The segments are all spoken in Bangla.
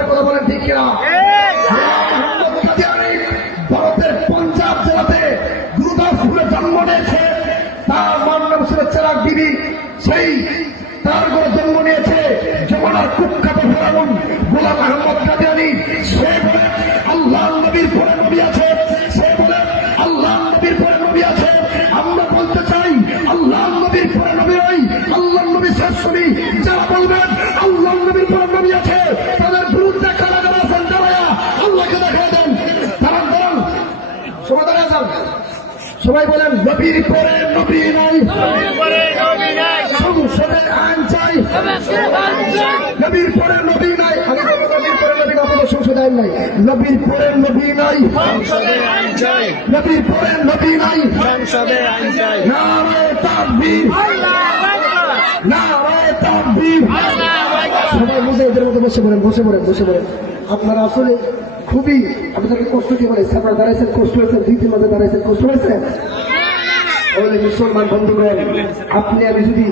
জোরে কথা বলেন ঠিক কিনা? ভারতের পাঞ্জাব জেলাতে গুরুদাসপুরে জন্ম নিয়েছে, তার মার নাম ছিল বিবি। সেই তার ঘরে জন্ম নিয়েছে যমুনার কুখ্যাত ফেরাউন গোলাম আহমদ কাদিয়ানী। সে বলে আল্লাহ নবীর পরে নবী আছে। সে বলে আল্লাহ নবীর পরে নবী আছে। আমরা বলতে চাই আল্লাহ নবীর পরে নবী নই আল্লাহ নবী শেষ নবী। যারা বলবেন আল্লাহ নবীর পরে নবী আছে তাদের বিরুদ্ধে কারা কারা আছেন দাঁড়ায়া আল্লাহকে দেখা দেন দাঁড়ান দাঁড়ান সবাই দাঁড়ায় যান সবাই বলেন নবীর পরে নবী নাই। সংসদের আইন চাই। নবীর পরে নবী নাই। আমি নবীর পরে নবী না কোনো সংসদে আইন নাই। নবীর পরে নবী নাই। নবীর পরে নবী নাই। নারায় তাকবীর। নারায় তাকবীর। সবাই বুঝে এদের মধ্যে বসে পড়েন বসে পড়েন বসে পড়েন। আপনারা আসলে খুবই আপনাদেরকে কষ্ট দিয়ে বলে আপনারা দাঁড়াইছেন, কষ্ট হয়েছে তিন মাঝে দাঁড়াইছেন, কষ্ট হয়েছে? আপনি আমি যদি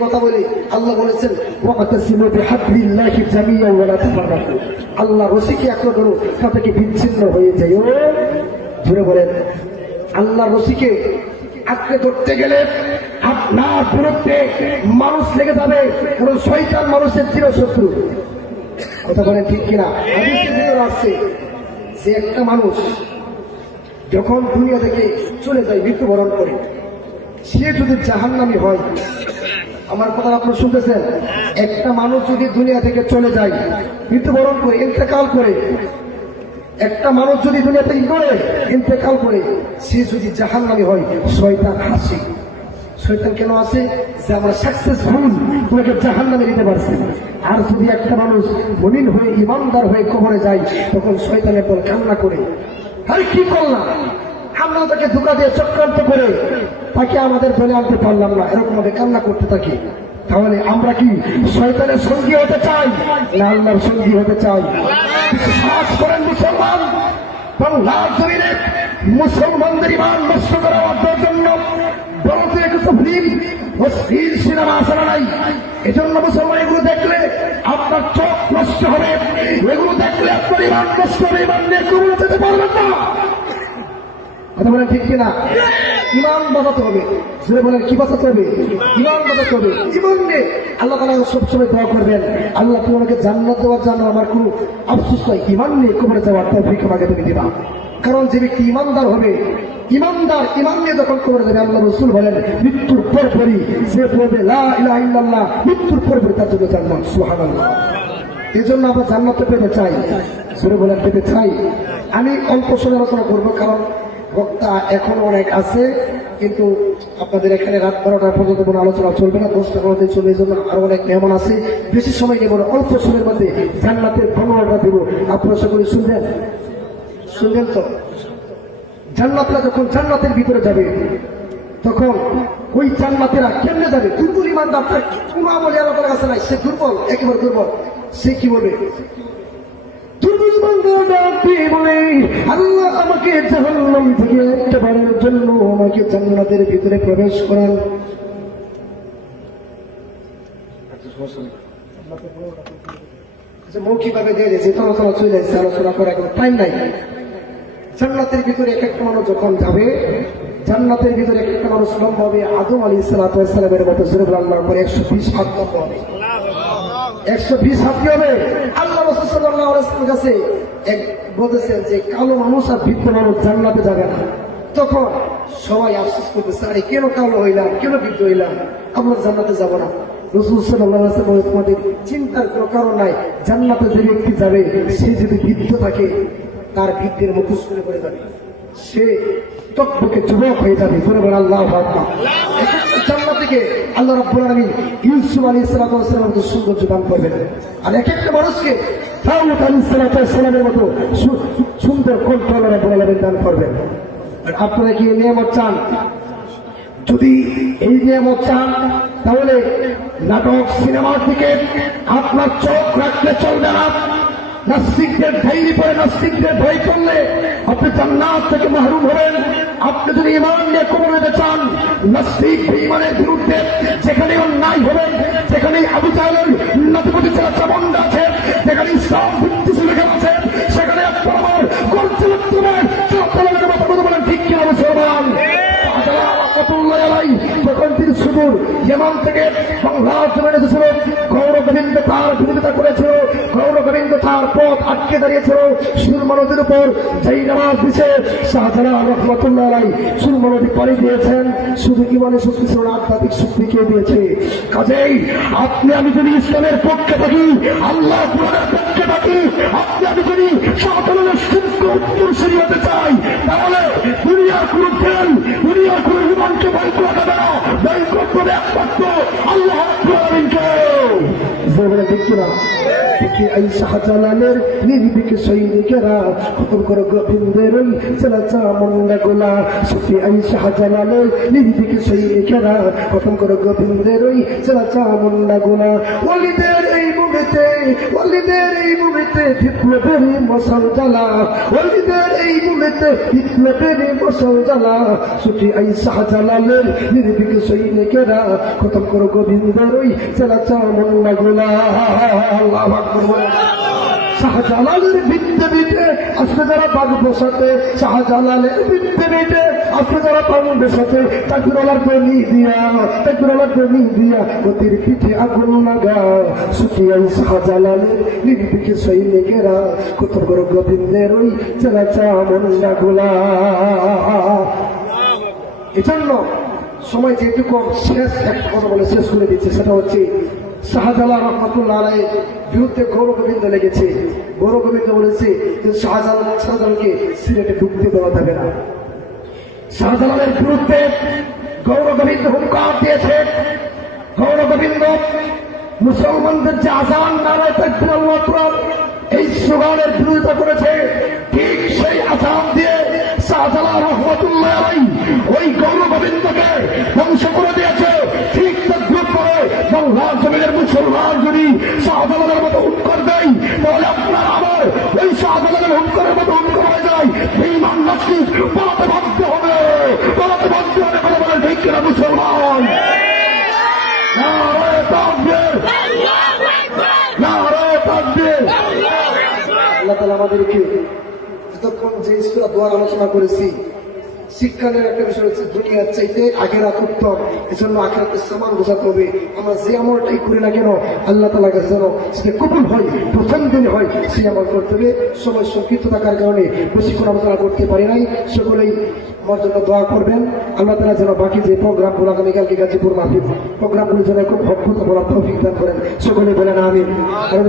কথা বলি, আল্লাহ বলেছেন আল্লাহ ধরো তা থেকে বিচ্ছিন্ন হয়ে যায়। রশিকে আঁকড়ে ধরতে গেলে আপনার মানুষ লেগে যাবে কারণ শয়তান মানুষের চির শত্রু কথা বলেন ঠিক কিনা? আসছে যে একটা মানুষ যখন দুনিয়া থেকে চলে যায় মৃত্যুবরণ করে, সে যদি জাহান্নামি হয়, আমার কথা আপনারা শুনতেছেন? একটা মানুষ যদি দুনিয়া থেকে চলে যায়, মৃত্যুবরণ করে, ইন্তেকাল করে, একটা মানুষ যদি দুনিয়া থেকে করে ইন্তেকাল করে, সে যদি জাহান্নামি হয়, শয়তান হাসি। শয়তান কেন আছে? যে আমরা সাকসেসফুল তোমাকে জাহান নামে দিতে পারছি। আর যদি একটা মানুষ মমিন হয়ে, ইমানদার হয়ে কবরে যায়, তখন শয়তানের দল কান্না করে। আরে কি করলাম? আমরা তাকে ধোকা দিয়ে চক্রান্ত করে, তাকে আমাদের দলে আনতে পারলাম না। এরকম ভাবে কান্না করতে থাকি। তাহলে আমরা কি শয়তানের সঙ্গী হতে চাই, না আল্লাহর সঙ্গী হতে চাই? বিশ্বাস করেন মুসলমান। বাংলার জমিনে মুসলমানদের ইমান নষ্ট করা ভারতীয় সিনেমা নাই? এজন্য মুসলমান এগুলো দেখলে আপনার চোখ নষ্ট হবে। এগুলো দেখলে আপনার ইমান নষ্ট হবে। ইমান নিয়ে যেতে পারবেন না। কথা ঠিক কিনা? ইমান বাঁচাতে হবে। কি বাঁচাতে হবে? ইমান বাঁচাতে হবে। ইমান নিয়ে আল্লাহ তালা সবসময় দোয়া করবেন। আল্লাহ তুমি জান্নাত দেওয়ার জন্য আমার কোনো আফসোস নয় ইমান নিয়ে কবরে যাওয়ার তৌফিক আমাকে তুমি দিবা। কারণ যে ব্যক্তি ইমানদার হবে, ইমানদার ইমান নিয়ে যখন কবরে যাবে আল্লাহ রসুল বলেন, মৃত্যুর পর পরই সে পড়বে লা ইলাহা ইল্লাল্লাহ মৃত্যুর পর পরই তার জন্য জান্নাত, সুবহানাল্লাহ। এই জন্য আমরা জান্নাতে পেতে চাই। সুরে বলেন, পেতে চাই। আমি অল্প সময় আলোচনা করব, কারণ বক্তা এখন অনেক আছে, কিন্তু আপনাদের এখানে রাত বারোটা পর্যন্ত কোনো আলোচনা চলবে না দশটা বারোতে চলবে এই জন্য আরও অনেক মেহমান আছে। বেশি সময় নেব না, অল্প সময়ের মধ্যে জান্নাতের বর্ণনাটা দেবো। আপনারা সকলে শুনবেন। শুনবেন তো জান্নাতরা যখন জান্নাতের ভিতরে যাবে তখন ওই জান্নাতেরা কেমনে যাবে? দুর্বল ইমানদার তার কোনো আমলে আল্লাহ কাছে নাই সে দুর্বল একেবারে দুর্বল। সে কি বলবে বলে আল্লাহ আমাকে জাহান্নাম থেকে একটা বারের জন্য আমাকে জান্নাতের ভিতরে প্রবেশ করান। আচ্ছা, মৌখিকভাবে দিয়ে দিয়েছে। তো আলোচনা চলে যাচ্ছে আলোচনা করার কোনো টাইম নাই। জান্নাতের ভিতরে এক একটা মানুষ যখন যাবে, জান্নাতের ভিতরে এক একটা মানুষ লম্বা হবে। আদম আলী সালাতামের মতো জোরে আল্লাহর পরে একশো বিশ হাত লম্বা হবে। একশো বিশ হাত কি হবে? আল্লাহ রসুলের কাছে এক বলেছেন যে, কালো মানুষ আর বৃদ্ধ মানুষ জান্নাতে যাবে না। তখন সবাই আফসোস করতেছে, আরে কেন কালো হইলাম? কেন বৃদ্ধ হইলাম? আমরা জান্নাতে যাব না। চিন্তার কোনো কারণ নাই। জান্নাতে যে ব্যক্তি যাবে, সে যদি বৃদ্ধ থাকে তার বৃদ্ধের মুখোশ করে পড়ে যাবে। সে টকবকে যুবক হয়ে যাবে। ধরে বলে, আল্লাহ থেকে আল্লাহ রাব্বুল আলামিন ইউসুফ আলাইহিস সালাতু ওয়াস সালামের মতো সৌন্দর্য দান করবেন। আর এক একটা মানুষকে দাউদ আলাইহিস সালাতু সালামের মতো সুন্দর কণ্ঠ আল্লাহ রাব্বুল দান করবেন। আর আপনারা কি নিয়ামত চান? যদি এই নিয়ামত চান, তাহলে নাটক, সিনেমার দিকে আপনার চোখ রাখলে চলবে না। নাস্তিকদের ধৈর্য পরে নাস্তিকদের ভয় করলে আপনি জান্নাত থেকে মাহরুম হবেন। আপনি যদি ইমান নিয়ে কবরে চান, নাস্তিক ইমানের বিরুদ্ধে যেখানে অন্যায় হবে সেখানে আবু জাহেলের নদীপতি ছাড়া চামন্ড আছে, যেখানে ইসলাম ভিত্তি লেখা আছে, সেখানে আমার হবে চট্টগ্রামের মতো কথা বলেন, ঠিক কিনা মুসলমান? যখন তিনি সুদূর ইয়েমান থেকে বাংলার জমিনে এসেছিল গৌর গোবিন্দ তার বিরোধিতা করেছিল গৌর তার পথ আটকে দাঁড়িয়েছিল। সুরমা নদীর উপর যেই নামাজ দিছে শাহজাহান রহমতুল্লাহ আলাই সুরমা দিয়েছেন। শুধু ইমানে শক্তি ছিল আধ্যাত্মিক শক্তি কে দিয়েছে। কাজেই আপনি, আমি যদি ইসলামের পক্ষে থাকি, আল্লাহ দেখি এই শাহজালালের নির্ভীক সৈনিকেরা? খতম করো গোবিন্দের চালাচা মন্ডা গোলা। সুফি এই শাহজালালের নির্ভীক সৈনিকেরা খতম করো গোবিন্দের চালাচা মন্ডা গোলা। ওলিদের এই অলিদের এই ভূমিতে বিপ্লবের মশাল জ্বালা। অলিদের এই ভূমিতে বিপ্লবের মশাল জ্বালা। সুফি এই শাহজালালের নির্ভীক সৈনিকেরা, খতম করো গোবিন্দ ওই চালাচা মন্না গোলা আল্লাহ। শাহজালালের বিদ্যে বিটে আসলে যারা বাঘ বসাতে, শাহজালালের বিদ্যে বিটে আসলে যারা বাঘ বসাতে তাকুরালার প্রেমী দিয়া তাকুরালার প্রেমী দিয়া গতির পিঠে আগুন লাগা সুখিয়াই শাহজালালের নির্বিকে সৈনিকেরা কত বড় গোবিন্দের ওই চেলা চামন্ডা গোলা এজন্য সময় কম শেষ একটা কথা বলে শেষ করে দিচ্ছে, সেটা হচ্ছে শাহজালাল রহমতুল্লাহ আলাই বিরুদ্ধে গৌর লেগেছে। গৌর বলেছে যে শাহজালাল শাহজালালকে সিলেটে ঢুকতে দেওয়া যাবে না। শাহজালালের বিরুদ্ধে গৌর হুঙ্কার দিয়েছে। গৌর মুসলমানদের যে আসান এই স্লোগানের বিরোধিতা করেছে, ঠিক সেই আসাম দিয়ে শাহজালাল রহমতুল্লাহ আলাই ওই গৌর গোবিন্দকে ধ্বংস করে দিয়েছে। ঠিক তদ্রুপ করে বাংলার মুসলমান যদি শাহজালালের মতো হুঙ্কার দেয়, তাহলে আপনার আমার ওই শাহজালালের হুঙ্কারের মতো হুঙ্কার হয়ে যায়। এই মান্নাসকে পালাতে বাধ্য হবে, পালাতে বাধ্য হবে কথা বলেন ঠিক কিনা মুসলমান? আমাদেরকে এতক্ষণ যে দোয়ার আলোচনা করেছি শিক্ষানের একটা বিষয় হচ্ছে দুনিয়ার চাইতে আগের উত্তম। এজন্য আখেরাতে সামান বোঝাতে হবে আমরা যে আমলটাই করি না কেন, আল্লাহ তালা কাছে যেন সেটা কবুল হয়, প্রথম দিনে হয়, সেই আমল করতে হবে সময় সংক্ষিপ্ত থাকার কারণে বেশিক্ষণ আলোচনা করতে পারি নাই। সকলেই আমার জন্য দোয়া করবেন। আল্লাহ তালা যেন বাকি যে প্রোগ্রামগুলো আগামীকালকে গাজীপুর মাহফিল প্রোগ্রামগুলো যেন খুব অদ্ভুত বলার তৌফিক দান করেন। সকলে বলেন আমি আমি